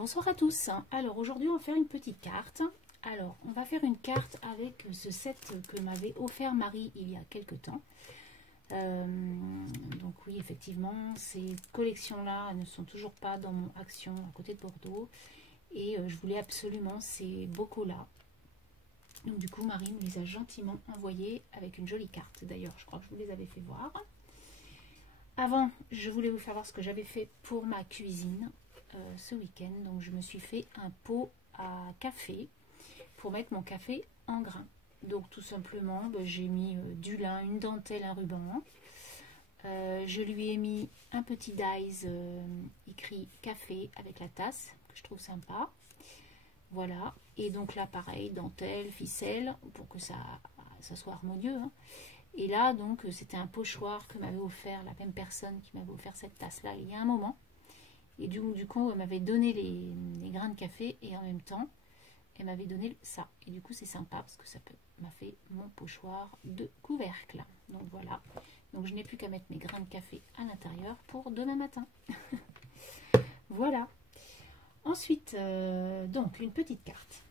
Bonsoir à tous. Alors aujourd'hui on va faire une petite carte. Alors on va faire une carte avec ce set que m'avait offert Marie il y a quelque temps. Donc oui, effectivement, ces collections-là ne sont toujours pas dans mon Action à côté de Bordeaux. Et je voulais absolument ces bocaux-là. Donc du coup, Marie me les a gentiment envoyés avec une jolie carte. D'ailleurs, je crois que je vous les avais fait voir. Avant, je voulais vous faire voir ce que j'avais fait pour ma cuisine ce week-end. Donc je me suis fait un pot à café pour mettre mon café en grains. Donc tout simplement, j'ai mis du lin, une dentelle, un ruban. Je lui ai mis un petit dies écrit café avec la tasse, que je trouve sympa. Voilà. Et donc là, pareil, dentelle, ficelle, pour que ça soit harmonieux. Hein. Et là, donc, c'était un pochoir que m'avait offert la même personne qui m'avait offert cette tasse-là il y a un moment. Et du coup, elle m'avait donné les grains de café et en même temps, elle m'avait donné ça. Et du coup, c'est sympa parce que ça m'a fait mon pochoir de couvercle. Donc voilà. Donc je n'ai plus qu'à mettre mes grains de café à l'intérieur pour demain matin. Voilà. Ensuite, donc une petite carte.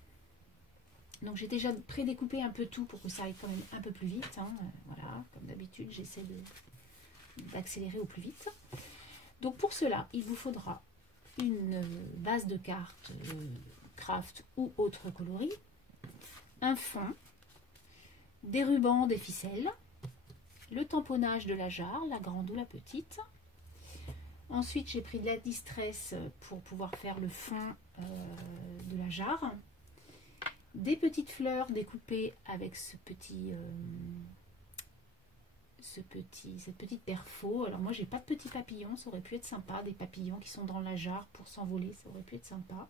Donc j'ai déjà prédécoupé un peu tout pour que ça aille quand même un peu plus vite. Hein. Voilà, comme d'habitude, j'essaie d'accélérer au plus vite. Donc pour cela, il vous faudra une base de cartes craft ou autre coloris, un fond, des rubans, des ficelles, le tamponnage de la jarre, la grande ou la petite. Ensuite, j'ai pris de la distress pour pouvoir faire le fond de la jarre. Des petites fleurs découpées avec cette petite perfo. Alors moi j'ai pas de petits papillons, ça aurait pu être sympa, des papillons qui sont dans la jarre pour s'envoler, ça aurait pu être sympa.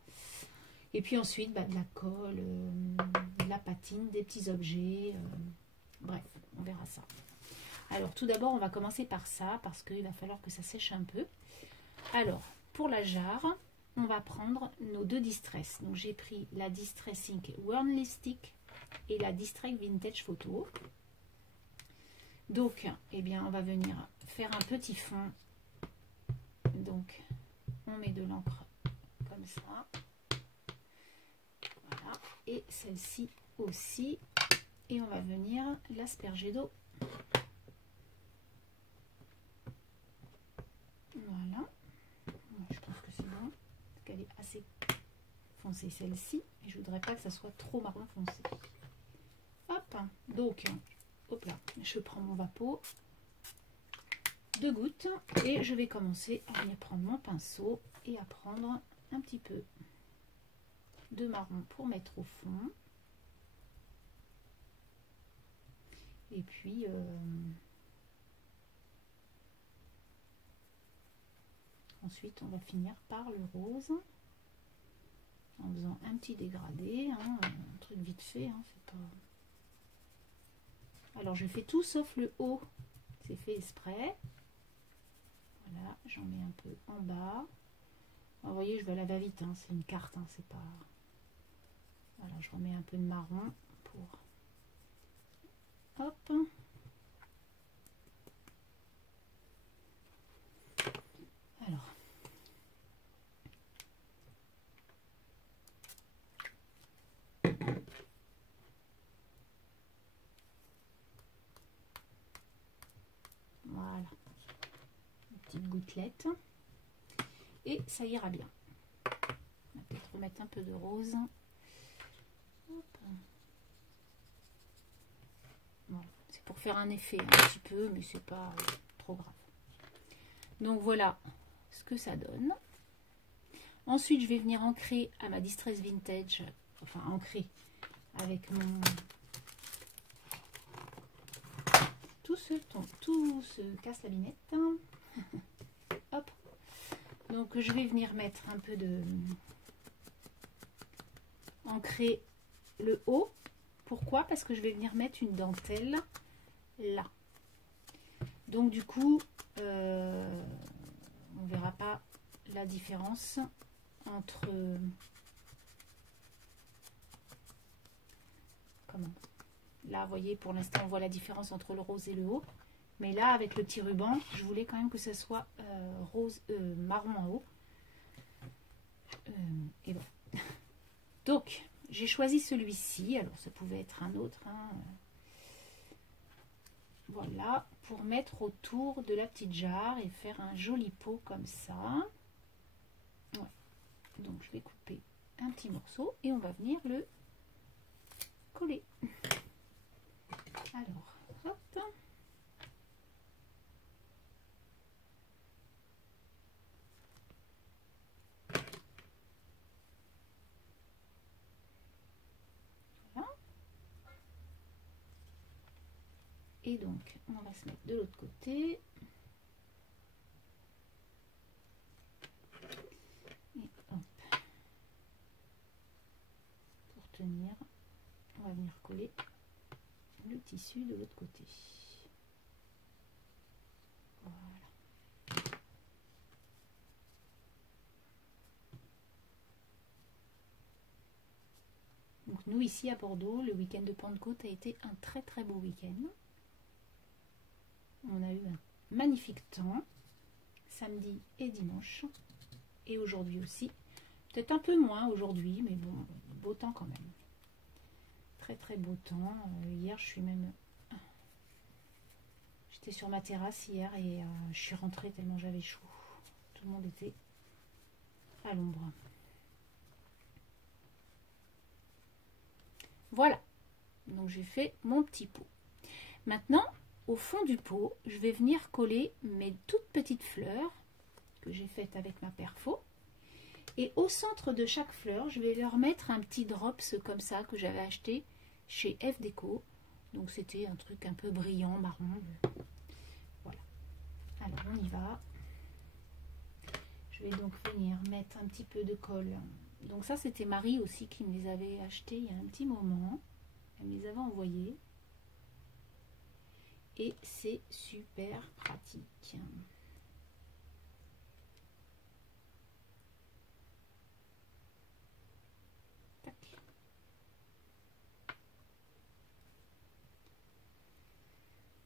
Et puis ensuite de la colle, de la patine, des petits objets, bref, on verra ça. Alors tout d'abord on va commencer par ça parce qu'il va falloir que ça sèche un peu. Alors pour la jarre, on va prendre nos deux distress. Donc j'ai pris la Distress Ink Wordly Stick et la Distress Vintage Photo. Donc, eh bien, on va venir faire un petit fond. Donc, on met de l'encre comme ça. Voilà. Et celle-ci aussi. Et on va venir l'asperger d'eau. Voilà. Je pense que c'est bon. Parce qu'elle est assez foncée celle-ci. Et je voudrais pas que ça soit trop marron foncé. Hop. Donc, hop là, je prends mon vapeau, 2 gouttes, et je vais commencer à venir prendre mon pinceau et à prendre un petit peu de marron pour mettre au fond. Et puis, ensuite, on va finir par le rose en faisant un petit dégradé, hein, un truc vite fait, hein, c'est pas... Alors je fais tout sauf le haut, c'est fait exprès. Voilà, j'en mets un peu en bas. Alors, vous voyez, je vais à la va-vite, hein, c'est une carte, hein, c'est pas... Voilà, je remets un peu de marron pour... Hop. Alors. Voilà, une petite gouttelette et ça ira bien. On va peut-être remettre un peu de rose. Voilà. C'est pour faire un effet un petit peu, mais c'est pas trop grave. Donc voilà ce que ça donne. Ensuite, je vais venir ancrer à ma Distress Vintage, enfin ancrer avec mon... Tout se casse la binette. Hop. Donc je vais venir mettre un peu de ancrer le haut. Pourquoi? Parce que je vais venir mettre une dentelle là. Donc du coup, on verra pas la différence entre... Comment? Là, vous voyez, pour l'instant, on voit la différence entre le rose et le haut. Mais là, avec le petit ruban, je voulais quand même que ce soit marron en haut. Et voilà. Donc, j'ai choisi celui-ci. Alors, ça pouvait être un autre. Hein. Voilà, pour mettre autour de la petite jarre et faire un joli pot comme ça. Ouais. Donc, je vais couper un petit morceau et on va venir le coller. Alors, hop. Voilà. Et donc, on va se mettre de l'autre côté. Et hop. Pour tenir, on va venir coller le tissu de l'autre côté. Voilà. Donc nous ici à Bordeaux, le week-end de Pentecôte a été un très très beau week-end. On a eu un magnifique temps, samedi et dimanche, et aujourd'hui aussi. Peut-être un peu moins aujourd'hui, mais bon, beau temps quand même. Très très beau temps. Hier, j'étais sur ma terrasse hier et je suis rentrée tellement j'avais chaud. Tout le monde était à l'ombre. Voilà. Donc j'ai fait mon petit pot. Maintenant, au fond du pot, je vais venir coller mes toutes petites fleurs que j'ai faites avec ma perfo. Et au centre de chaque fleur, je vais leur mettre un petit drops comme ça que j'avais acheté chez F Déco. Donc c'était un truc un peu brillant, marron. Voilà. Alors on y va. Je vais donc venir mettre un petit peu de colle. Donc ça c'était Marie aussi qui me les avait achetés il y a un petit moment. Elle me les avait envoyés. Et c'est super pratique. Tac.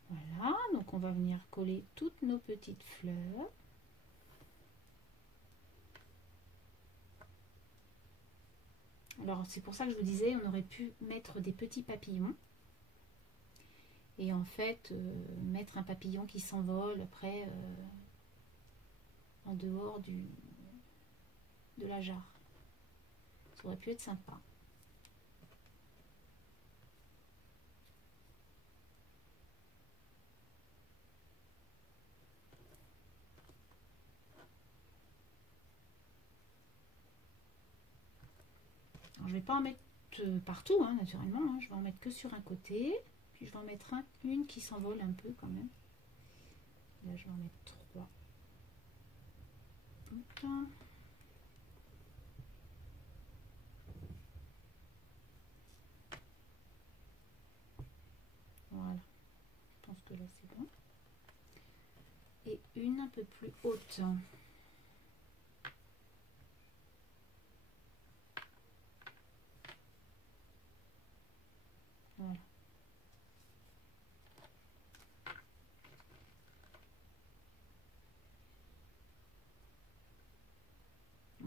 Voilà, donc on va venir coller toutes nos petites fleurs. Alors c'est pour ça que je vous disais, on aurait pu mettre des petits papillons. Et en fait, mettre un papillon qui s'envole après en dehors de la jarre. Ça aurait pu être sympa. Alors, je ne vais pas en mettre partout, hein, naturellement. Hein. Je vais en mettre que sur un côté. Puis je vais en mettre une qui s'envole un peu quand même. Là, je vais en mettre 3. Hop. Voilà. Je pense que là, c'est bon. Et une un peu plus haute. Voilà.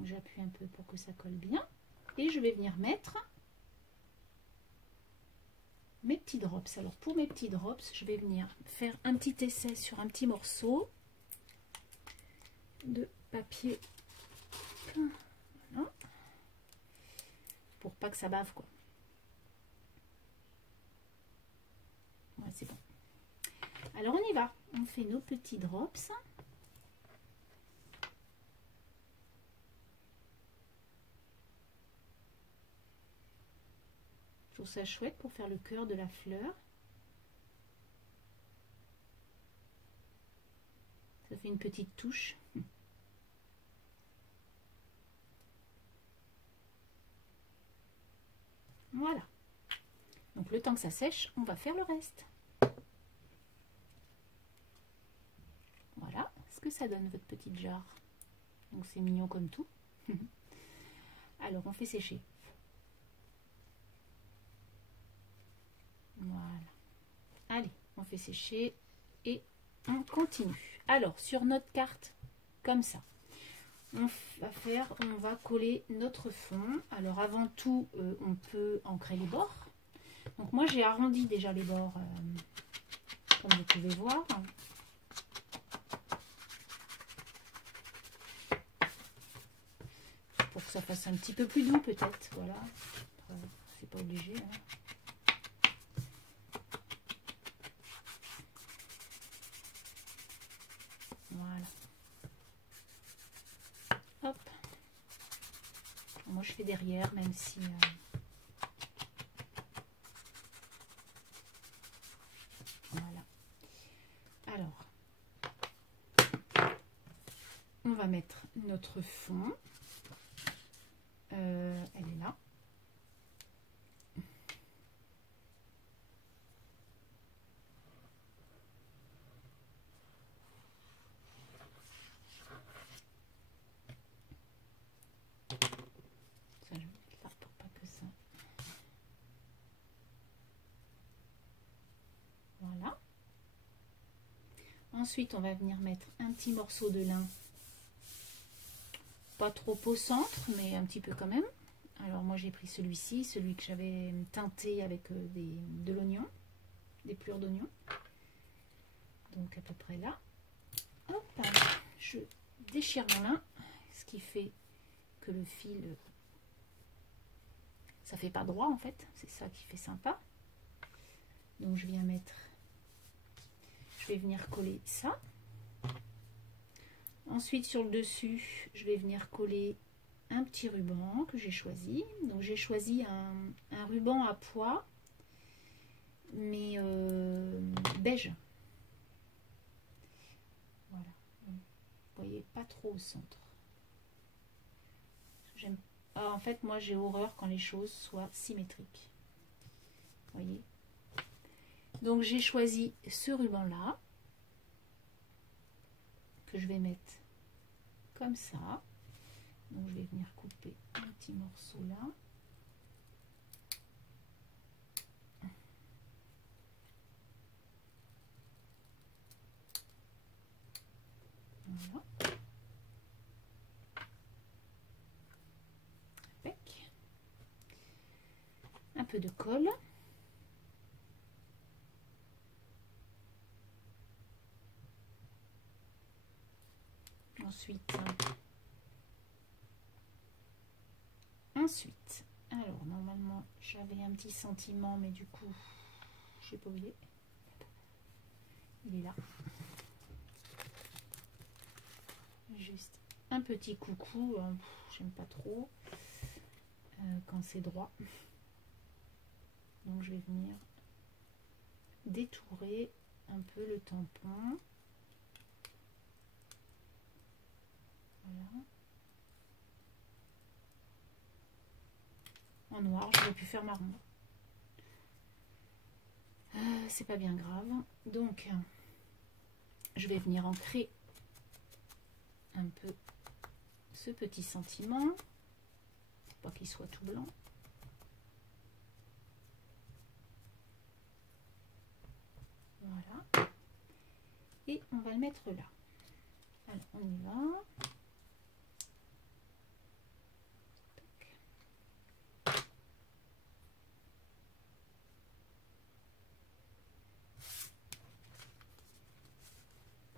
J'appuie un peu pour que ça colle bien. Et je vais venir mettre mes petits drops. Alors pour mes petits drops, je vais venir faire un petit essai sur un petit morceau de papier. Voilà. Pour pas que ça bave quoi. Ouais, c'est bon. Alors on y va. On fait nos petits drops. Je trouve ça chouette pour faire le cœur de la fleur. Ça fait une petite touche. Voilà. Donc le temps que ça sèche, on va faire le reste. Voilà ce que ça donne votre petite jarre. Donc c'est mignon comme tout. Alors on fait sécher. Voilà. Allez, on fait sécher et on continue. Alors sur notre carte, comme ça, on va coller notre fond. Alors avant tout, on peut ancrer les bords. Donc moi j'ai arrondi déjà les bords, comme vous pouvez voir. Pour que ça fasse un petit peu plus doux peut-être, voilà. C'est pas obligé. Hein. Voilà. Hop. Moi je fais derrière, même si... Voilà. Alors, on va mettre notre fond. Elle est là. Ça, je vais mettre là pour pas que ça... Voilà. Ensuite, on va venir mettre un petit morceau de lin. Pas trop au centre, mais un petit peu quand même. Alors moi j'ai pris celui-ci, celui que j'avais teinté avec de l'oignon, des pelures d'oignon. Donc à peu près là. Hop, je déchire mon lin, ce qui fait que le fil, ça fait pas droit en fait, c'est ça qui fait sympa. Donc je viens mettre, je vais venir coller ça. Ensuite sur le dessus, je vais venir coller un petit ruban que j'ai choisi. Donc j'ai choisi un ruban à pois, mais beige. Voilà. Vous voyez, pas trop au centre. J'aime. Ah, en fait, moi j'ai horreur quand les choses soient symétriques. Vous voyez. Donc j'ai choisi ce ruban là que je vais mettre comme ça. Donc je vais venir couper un petit morceau là. Voilà. Avec un peu de colle. Ensuite, alors normalement j'avais un petit sentiment, mais du coup j'ai pas oublié. Il est là. Juste un petit coucou, j'aime pas trop quand c'est droit. Donc je vais venir détourer un peu le tampon. Voilà. En noir, j'aurais pu faire marron. C'est pas bien grave. Donc je vais venir ancrer un peu ce petit sentiment, pas qu'il soit tout blanc. Voilà. Et on va le mettre là. Alors on y va.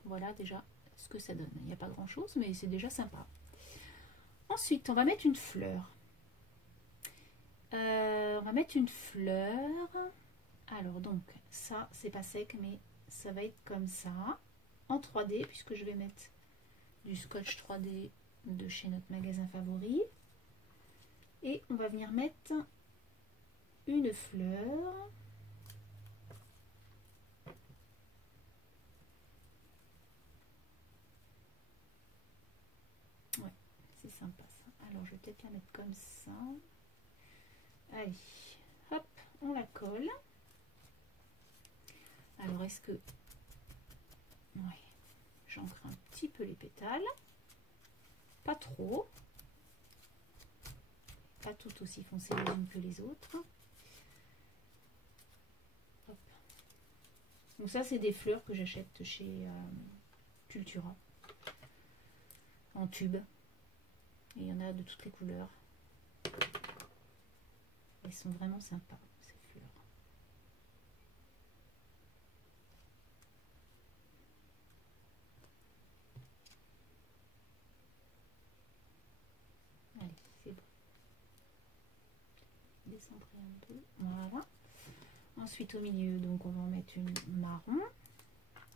Voilà déjà ce que ça donne. Il n'y a pas grand chose, mais c'est déjà sympa. Ensuite, on va mettre une fleur. On va mettre une fleur. Alors donc, ça, c'est pas sec, mais ça va être comme ça, en 3D, puisque je vais mettre du scotch 3D de chez notre magasin favori. Et on va venir mettre une fleur. Ouais, c'est sympa ça. Alors, je vais peut-être la mettre comme ça. Allez, hop, on la colle. Alors, est-ce que... Ouais, j'ancre un petit peu les pétales. Pas trop. Pas tout aussi foncé les unes que les autres. Hop. Donc ça, c'est des fleurs que j'achète chez Cultura. En tube. Et il y en a de toutes les couleurs. Elles sont vraiment sympas, ces fleurs. Allez, c'est bon. Descendrai un peu. Voilà. Ensuite, au milieu, donc on va en mettre une marron.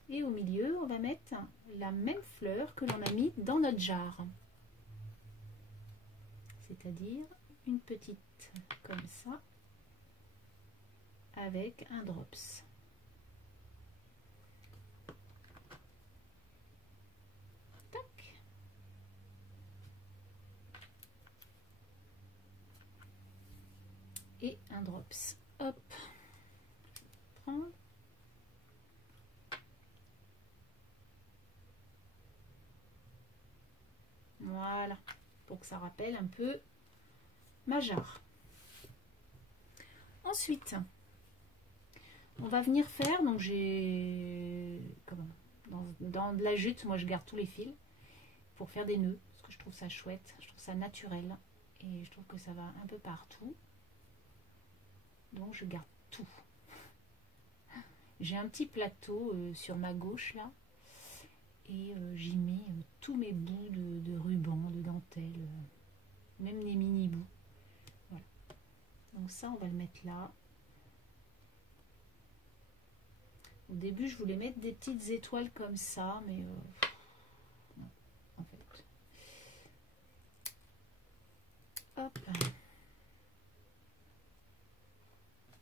Et au milieu, on va mettre la même fleur que l'on a mis dans notre jarre. C'est-à-dire une petite comme ça, avec un drops. Tac. Et un drops. Hop. Prends. Voilà, pour que ça rappelle un peu ma jarre. Ensuite, on va venir faire, donc j'ai, dans de la jute, moi je garde tous les fils pour faire des nœuds, parce que je trouve ça chouette, je trouve ça naturel, et je trouve que ça va un peu partout. Donc je garde tout. J'ai un petit plateau sur ma gauche là, et j'y mets tous mes bouts de ruban, de dentelle, même les mini bouts. Voilà. Donc ça, on va le mettre là. Au début, je voulais mettre des petites étoiles comme ça, mais non, en fait. Hop.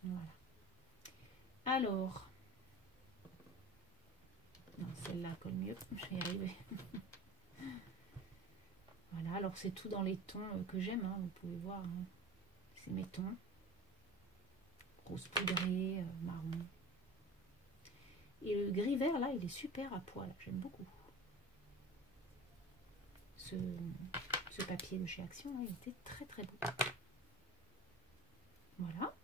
Voilà. Alors, non, celle-là colle mieux, je vais y arriver. Voilà, alors c'est tout dans les tons que j'aime, hein, vous pouvez voir. Hein. C'est mes tons. Rose poudré, marron. Et le gris vert là, il est super à poil, j'aime beaucoup. Ce papier de chez Action, là, il était très très beau. Voilà.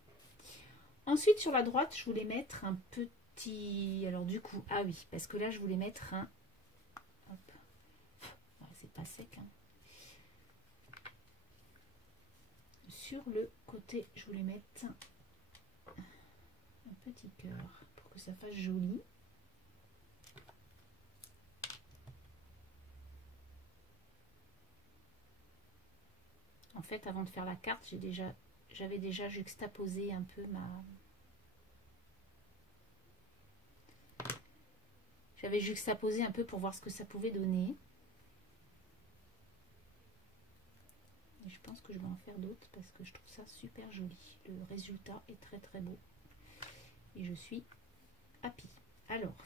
Ensuite sur la droite, je voulais mettre un petit... Alors du coup, ah oui, parce que là je voulais mettre un... Hop. C'est pas sec. Hein. Sur le côté, je voulais mettre un petit cœur pour que ça fasse joli. En fait, avant de faire la carte, j'avais déjà juxtaposé un peu J'avais juxtaposé un peu pour voir ce que ça pouvait donner. Et je pense que je vais en faire d'autres parce que je trouve ça super joli. Le résultat est très très beau. Et je suis happy. Alors,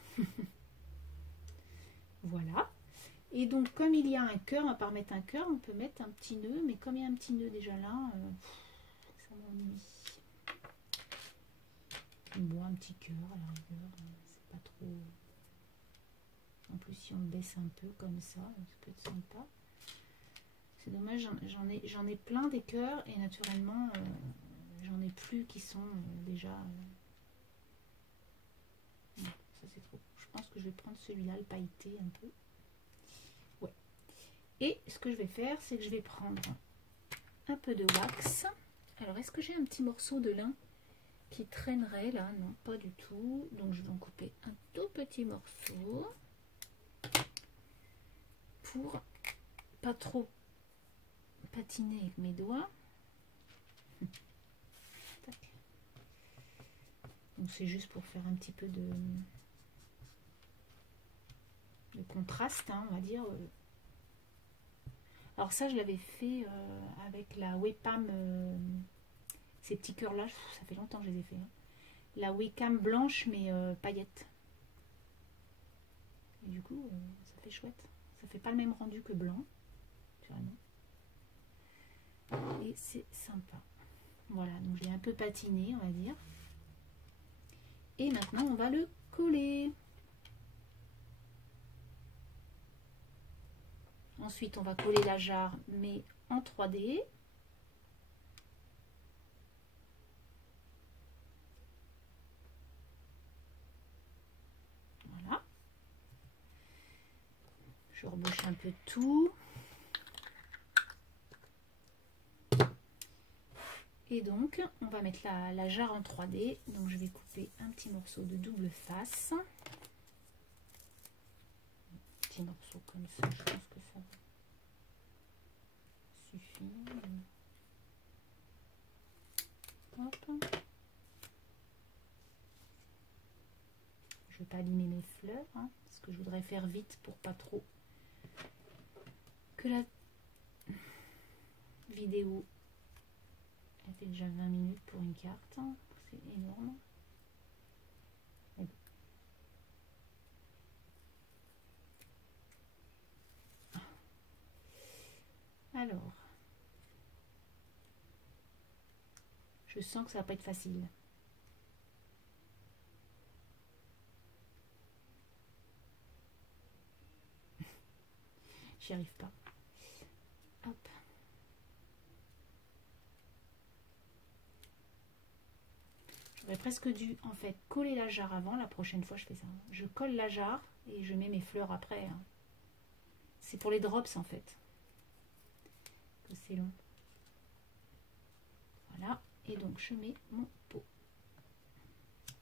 voilà. Et donc, comme il y a un cœur, on va pas remettre un cœur, on peut mettre un petit nœud. Mais comme il y a un petit nœud déjà là, ça m'ennuie. Bon, un petit cœur à la rigueur, c'est pas trop... En plus, si on le baisse un peu comme ça peut être sympa. C'est dommage, j'en ai plein des cœurs et naturellement, j'en ai plus qui sont déjà... Non, ça c'est trop. Je pense que je vais prendre celui-là, le pailleté un peu. Ouais. Et ce que je vais faire, c'est que je vais prendre un peu de wax. Alors, est-ce que j'ai un petit morceau de lin qui traînerait là? Non, pas du tout. Donc, je vais en couper un tout petit morceau. Pour pas trop patiner avec mes doigts. Donc c'est juste pour faire un petit peu de contraste, hein, on va dire. Alors ça, je l'avais fait avec la Wepam, ces petits cœurs là, ça fait longtemps que je les ai fait. Hein. La Wecam blanche mais paillettes. Et du coup, ça fait chouette. Ça fait pas le même rendu que blanc. Et c'est sympa. Voilà, donc je l'ai un peu patiné, on va dire. Et maintenant, on va le coller. Ensuite, on va coller la jarre, mais en 3D. Voilà. Je rebouche un peu tout. Et donc, on va mettre la jarre en 3D. Donc, je vais couper un petit morceau de double face. Un petit morceau comme ça, je pense que ça suffit. Hop. Je ne vais pas abîmer mes fleurs, hein, parce que je voudrais faire vite pour pas trop que la vidéo. Elle fait déjà 20 minutes pour une carte, hein. C'est énorme. Bon. Alors, je sens que ça va pas être facile. J'y arrive pas. Hop. J'aurais presque dû en fait coller la jarre avant. La prochaine fois je fais ça. Je colle la jarre et je mets mes fleurs après, hein. C'est pour les drops en fait que c'est long. Voilà. Et donc je mets mon pot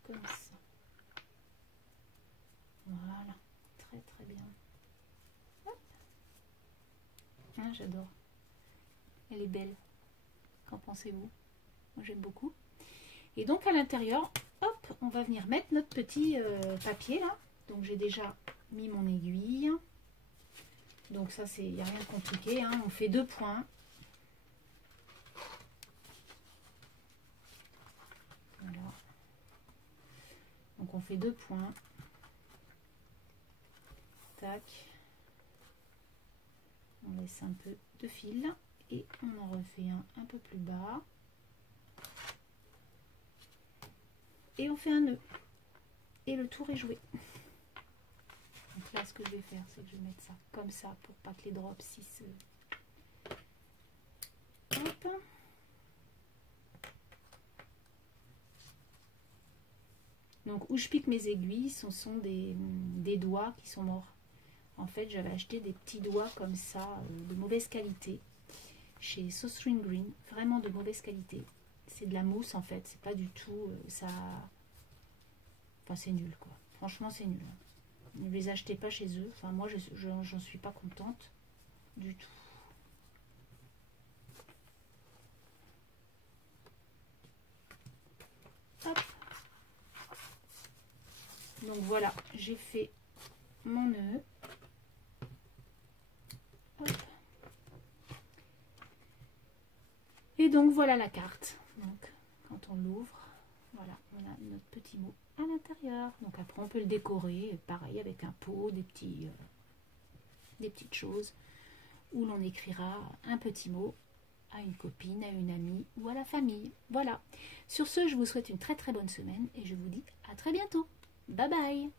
comme ça. Voilà. Très très bien. Ah, j'adore. Elle est belle. Qu'en pensez-vous? Moi j'aime beaucoup. Et donc à l'intérieur, hop, on va venir mettre notre petit papier là. Donc j'ai déjà mis mon aiguille. Donc ça, il n'y a rien de compliqué, hein. On fait 2 points. Voilà. Donc on fait 2 points. Tac. On laisse un peu de fil. Et on en refait un peu plus bas. Et on fait un nœud. Et le tour est joué. Donc là, ce que je vais faire, c'est que je vais mettre ça comme ça pour pas que les drops s'y se... Hop. Donc où je pique mes aiguilles, ce sont des doigts qui sont morts. En fait, j'avais acheté des petits doigts comme ça, de mauvaise qualité, chez So String Green, vraiment de mauvaise qualité. C'est de la mousse en fait, c'est pas du tout ça. Enfin, c'est nul quoi. Franchement, c'est nul. Ne les achetez pas chez eux. Enfin, moi, j'en suis pas contente du tout. Hop. Donc voilà, j'ai fait mon nœud. Hop. Et donc voilà la carte. Donc quand on l'ouvre, voilà, on a notre petit mot à l'intérieur. Donc après on peut le décorer, pareil avec un pot, des petites choses où l'on écrira un petit mot à une copine, à une amie ou à la famille. Voilà. Sur ce, je vous souhaite une très très bonne semaine et je vous dis à très bientôt. Bye bye.